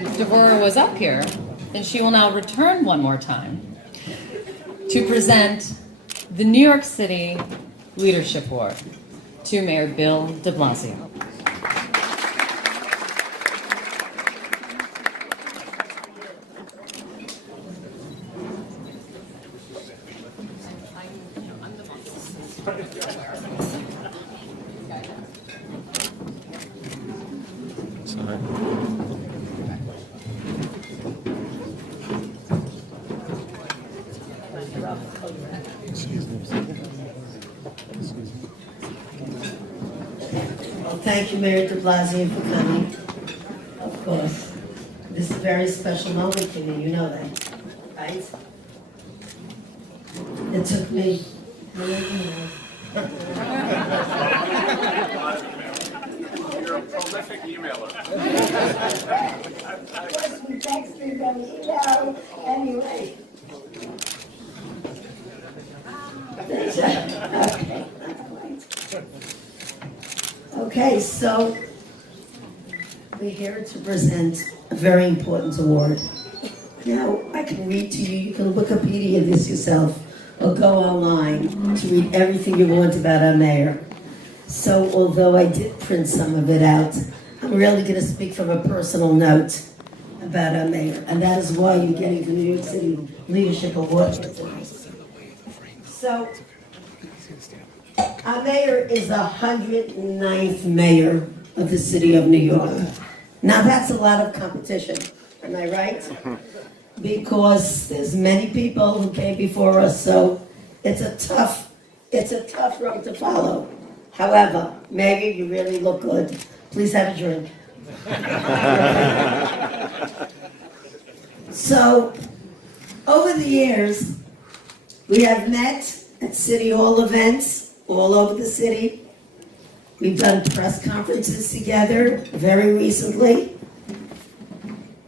Deborah was up here, and she will now return one more time to present the New York City Leadership Award to Mayor Bill de Blasio. Well, thank you, Mayor de Blasio, for coming. Of course, this is a very special moment for me, you know that, right? It took me You're a prolific emailer. we texted and emailed anyway. Okay, so we're here to present a very important award. Now, I can read to you, you can Wikipedia this yourself, or go online to read everything you want about our mayor. So, although I did print some of it out, I'm really going to speak from a personal note about our mayor, and that is why you're getting the New York City Leadership Award for tonight. So, our mayor is the 109th mayor of the city of New York. Now that's a lot of competition, am I right? Because there's many people who came before us, so it's a tough road to follow. However, Maggie, you really look good. Please have a drink. So, over the years, we have met at City Hall events all over the city. We've done press conferences together very recently.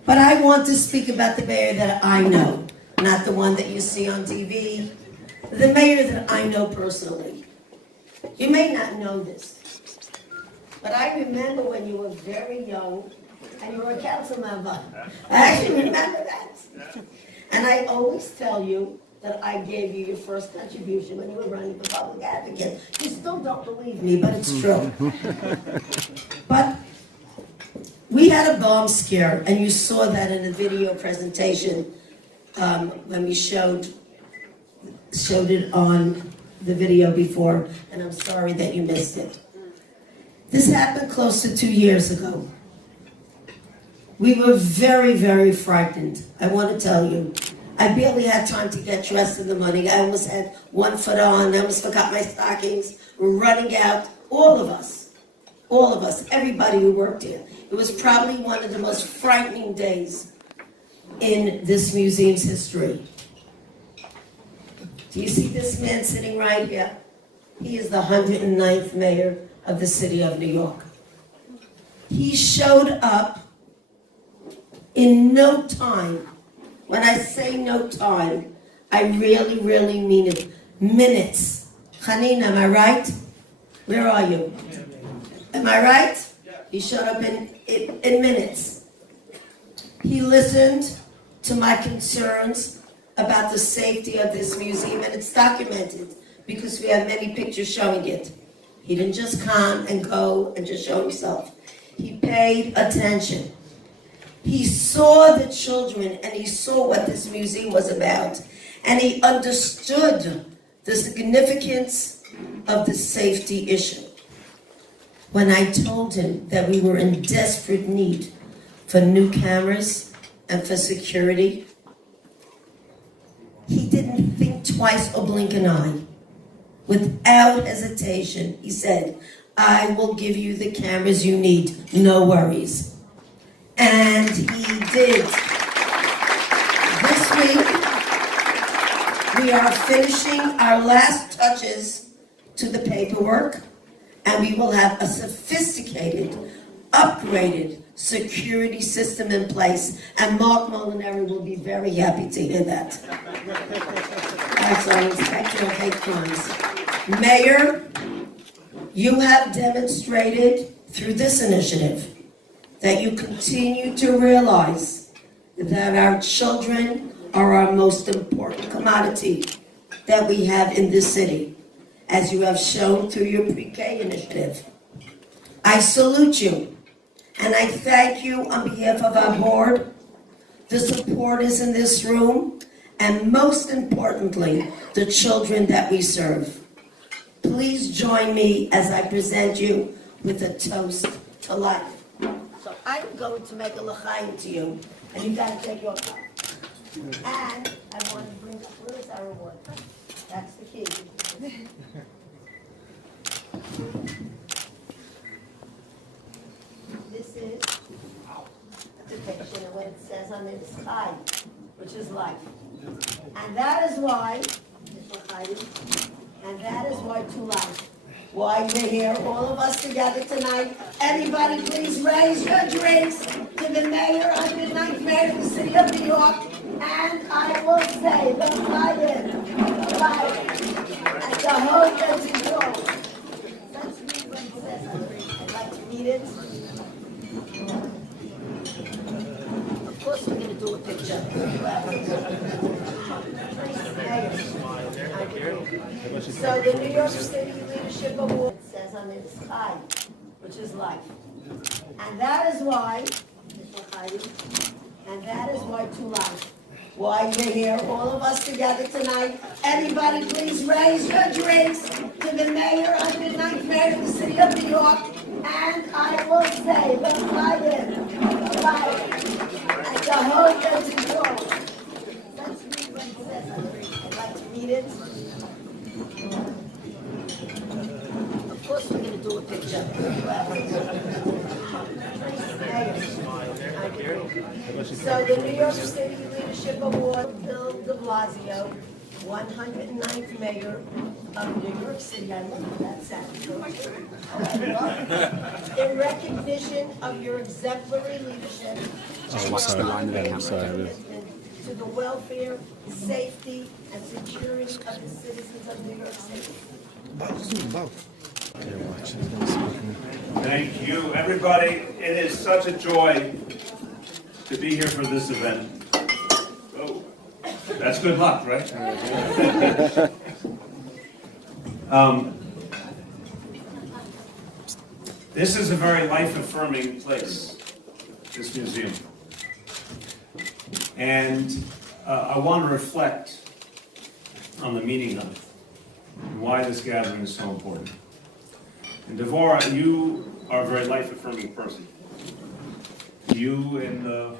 But I want to speak about the mayor that I know, not the one that you see on TV, the mayor that I know personally. You may not know this, but I remember when you were very young and you were a council member. I actually remember that. And I always tell you that I gave you your first contribution when you were running for public advocate. You still don't believe me, but it's true. But we had a bomb scare, and you saw that in the video presentation when we showed it on the video before, and I'm sorry that you missed it. This happened close to 2 years ago. We were very, very frightened, I want to tell you. I barely had time to get dressed in the morning. I almost had 1 foot on. I almost forgot my stockings. We're running out. All of us, everybody who worked here. It was probably one of the most frightening days in this museum's history. Do you see this man sitting right here? He is the 109th mayor of the city of New York. He showed up in no time. When I say no time, I really, really mean it. Minutes. Hanina, am I right? Where are you? Am I right? He showed up in minutes. He listened to my concerns about the safety of this museum, and it's documented because we have many pictures showing it. He didn't just come and go and just show himself. He paid attention. He saw the children and he saw what this museum was about, and he understood the significance of the safety issue. When I told him that we were in desperate need for new cameras and for security, he didn't think twice or blink an eye. Without hesitation, he said, "I will give you the cameras you need, no worries." And he did. This week, we are finishing our last touches to the paperwork, and we will have a sophisticated, upgraded security system in place, and Mark Molinari will be very happy to hear that. That's our Inspector of Hate Crimes. Mayor, you have demonstrated through this initiative that you continue to realize that our children are our most important commodity that we have in this city, as you have shown through your pre-K initiative. I salute you, and I thank you on behalf of our board, the supporters in this room, and most importantly, the children that we serve. Please join me as I present you with a toast to life. So I'm going to make a l'chaim to you, and you gotta take your cup. And I want to bring, where is our award? That's the key. This is a depiction of what it says on the sky, which is life. And that is why, and that is why to life. Why we're here, all of us together tonight. Everybody please raise your drinks to the mayor, 109th mayor of the city of New York. And I will say, the fire, and the hope that you go. Let's read what it says. I'd like to read it. Of course, we're going to do a picture. So the New York City Leadership Award says on the sky, which is life. And that is why, to life. Why we're here, all of us together tonight. Everybody please raise your drinks to the mayor, 109th mayor of the city of New York. And I will say, the fire, and the hope that you go. Let's read what it says. I'd like to read it. Of course, we're going to do a picture. So the New York City Leadership Award, Bill de Blasio, 109th Mayor of New York City. I love that sound. In recognition of your exemplary leadership and your unwavering commitment to the welfare, safety, and security of the citizens of New York City. Thank you, everybody. It is such a joy to be here for this event. Oh, that's good luck, right? This is a very life-affirming place, this museum. And I want to reflect on the meaning of it and why this gathering is so important. And Devorah, you are a very life-affirming person. You, in the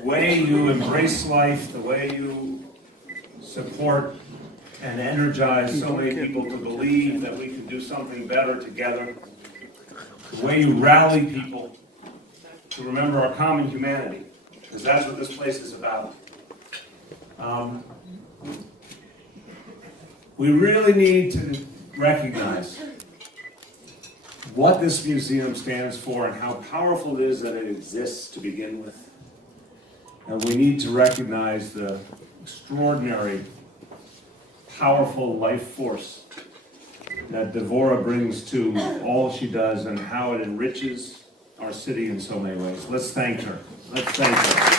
way you embrace life, the way you support and energize so many people to believe that we can do something better together, the way you rally people to remember our common humanity, because that's what this place is about. We really need to recognize what this museum stands for and how powerful it is that it exists to begin with. And we need to recognize the extraordinary, powerful life force that Devorah brings to all she does and how it enriches our city in so many ways. Let's thank her. Let's thank her.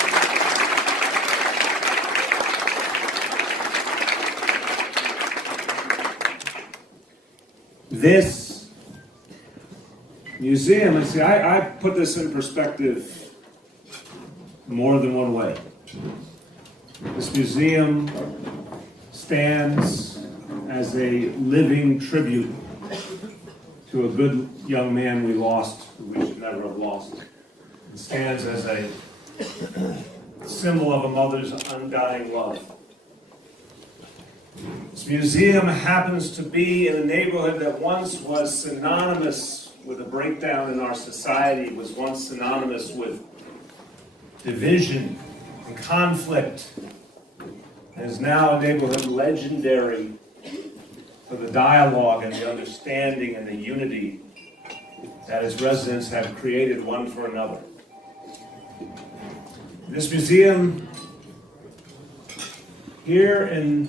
This museum, and see, I put this in perspective more than one way. This museum stands as a living tribute to a good young man we lost, who we should never have lost. It stands as a symbol of a mother's undying love. This museum happens to be in a neighborhood that once was synonymous with a breakdown in our society, was once synonymous with division and conflict, and is now a neighborhood legendary for the dialogue and the understanding and the unity that its residents have created one for another. This museum here in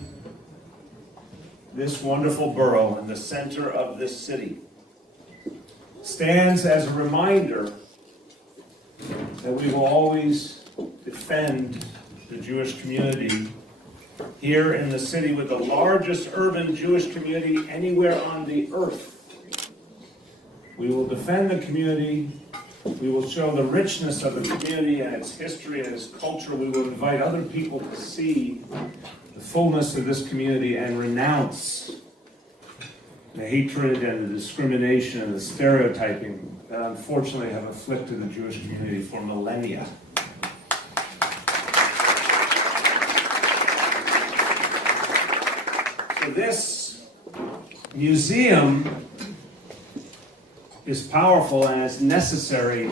this wonderful borough in the center of this city stands as a reminder that we will always defend the Jewish community here in the city with the largest urban Jewish community anywhere on the earth. We will defend the community. We will show the richness of the community and its history and its culture. We will invite other people to see the fullness of this community and renounce the hatred and the discrimination and the stereotyping that unfortunately have afflicted the Jewish community for millennia. So this museum is powerful and it's necessary,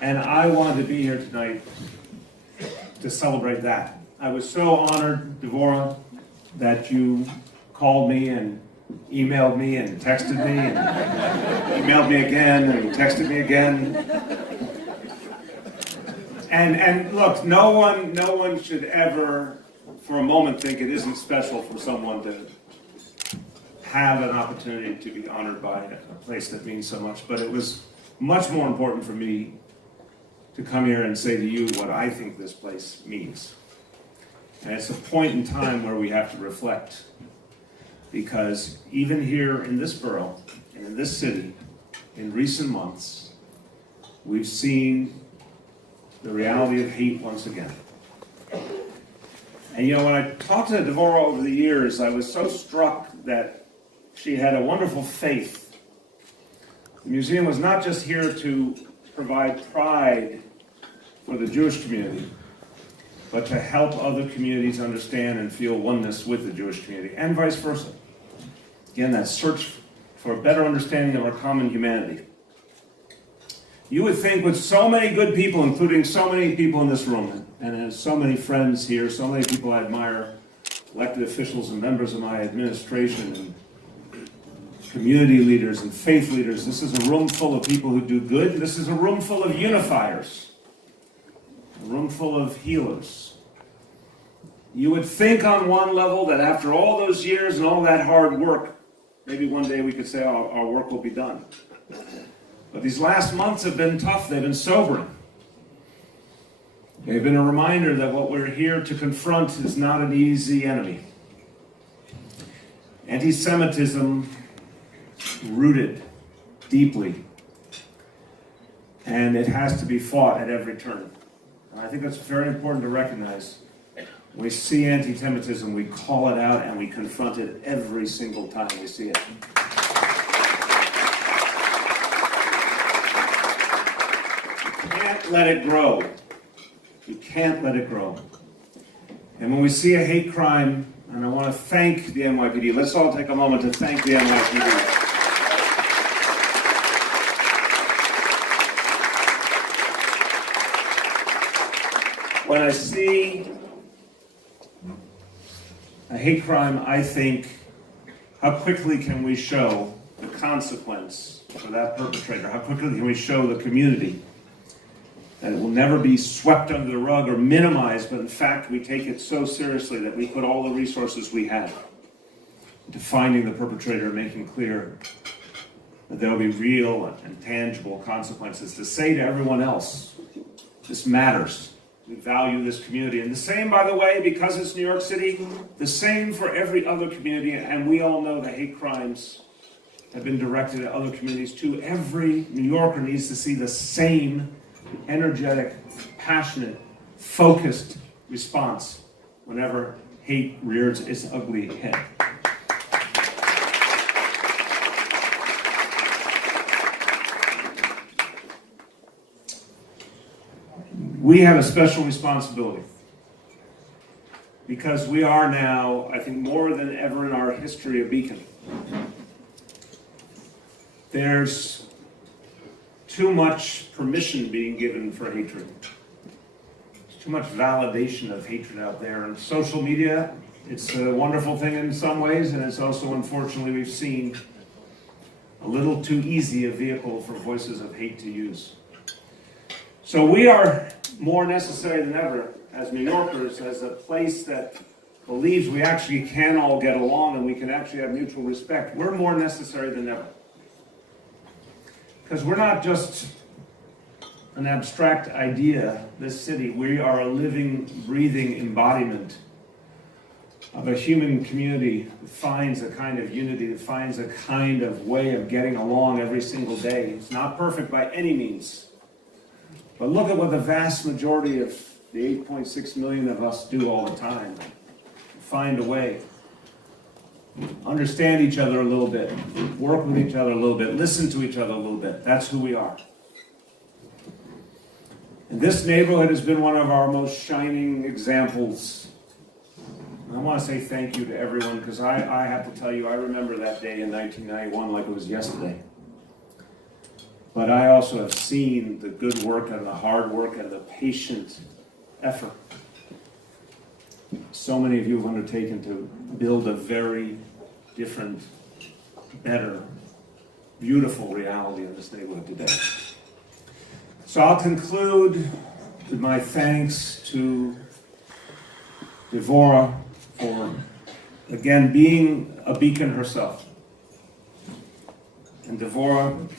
and I wanted to be here tonight to celebrate that. I was so honored, Devorah, that you called me and emailed me and texted me and emailed me again and texted me again. And look, no one should ever for a moment think it isn't special for someone to have an opportunity to be honored by a place that means so much. But it was much more important for me to come here and say to you what I think this place means. And it's a point in time where we have to reflect, because even here in this borough and in this city, in recent months, we've seen the reality of hate once again. And you know, when I talked to Devorah over the years, I was so struck that she had a wonderful faith. The museum was not just here to provide pride for the Jewish community, but to help other communities understand and feel oneness with the Jewish community, and vice versa. Again, that search for a better understanding of our common humanity. You would think with so many good people, including so many people in this room, and so many friends here, so many people I admire, elected officials and members of my administration, and community leaders and faith leaders. This is a room full of people who do good. This is a room full of unifiers, a room full of healers. You would think on one level that after all those years and all that hard work, maybe one day we could say, oh, our work will be done. But these last months have been tough. They've been sobering. They've been a reminder that what we're here to confront is not an easy enemy. Anti-Semitism rooted deeply, and it has to be fought at every turn. And I think that's very important to recognize. When we see anti-Semitism, we call it out and we confront it every single time we see it. You can't let it grow. You can't let it grow. And when we see a hate crime, and I want to thank the NYPD, let's all take a moment to thank the NYPD. When I see a hate crime, I think, how quickly can we show the consequence for that perpetrator? How quickly can we show the community that it will never be swept under the rug or minimized, but in fact we take it so seriously that we put all the resources we have into finding the perpetrator and making clear that there will be real and tangible consequences to say to everyone else, this matters. We value this community. And the same, by the way, because it's New York City, the same for every other community. And we all know that hate crimes have been directed at other communities too. Every New Yorker needs to see the same energetic, passionate, focused response whenever hate rears its ugly head. We have a special responsibility because we are now, I think more than ever in our history, a beacon. There's too much permission being given for hatred. There's too much validation of hatred out there. And social media, it's a wonderful thing in some ways, and it's also, unfortunately, we've seen a little too easy a vehicle for voices of hate to use. So we are more necessary than ever as New Yorkers, as a place that believes we actually can all get along and we can actually have mutual respect. We're more necessary than ever. Because we're not just an abstract idea, this city. We are a living, breathing embodiment of a human community that finds a kind of unity, that finds a kind of way of getting along every single day. It's not perfect by any means. But look at what the vast majority of the 8.6 million of us do all the time. Find a way. Understand each other a little bit. Work with each other a little bit. Listen to each other a little bit. That's who we are. And this neighborhood has been one of our most shining examples. I want to say thank you to everyone, because I have to tell you, I remember that day in 1991 like it was yesterday. But I also have seen the good work and the hard work and the patient effort so many of you have undertaken to build a very different, better, beautiful reality in this neighborhood today. So I'll conclude with my thanks to Devorah for, again, being a beacon herself. And Devorah,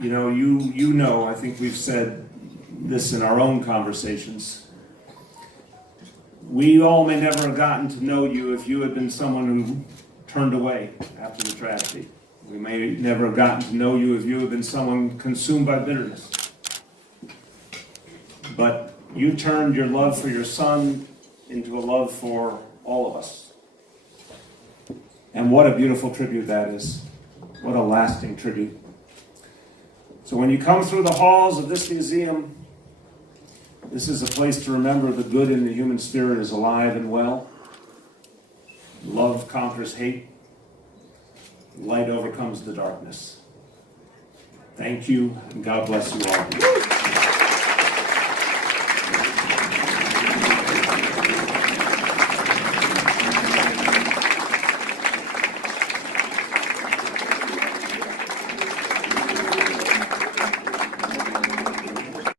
you know, I think we've said this in our own conversations. We all may never have gotten to know you if you had been someone who turned away after the tragedy. We may never have gotten to know you if you had been someone consumed by bitterness. But you turned your love for your son into a love for all of us. And what a beautiful tribute that is. What a lasting tribute. So when you come through the halls of this museum, this is a place to remember the good in the human spirit is alive and well. Love conquers hate. Light overcomes the darkness. Thank you, and God bless you all.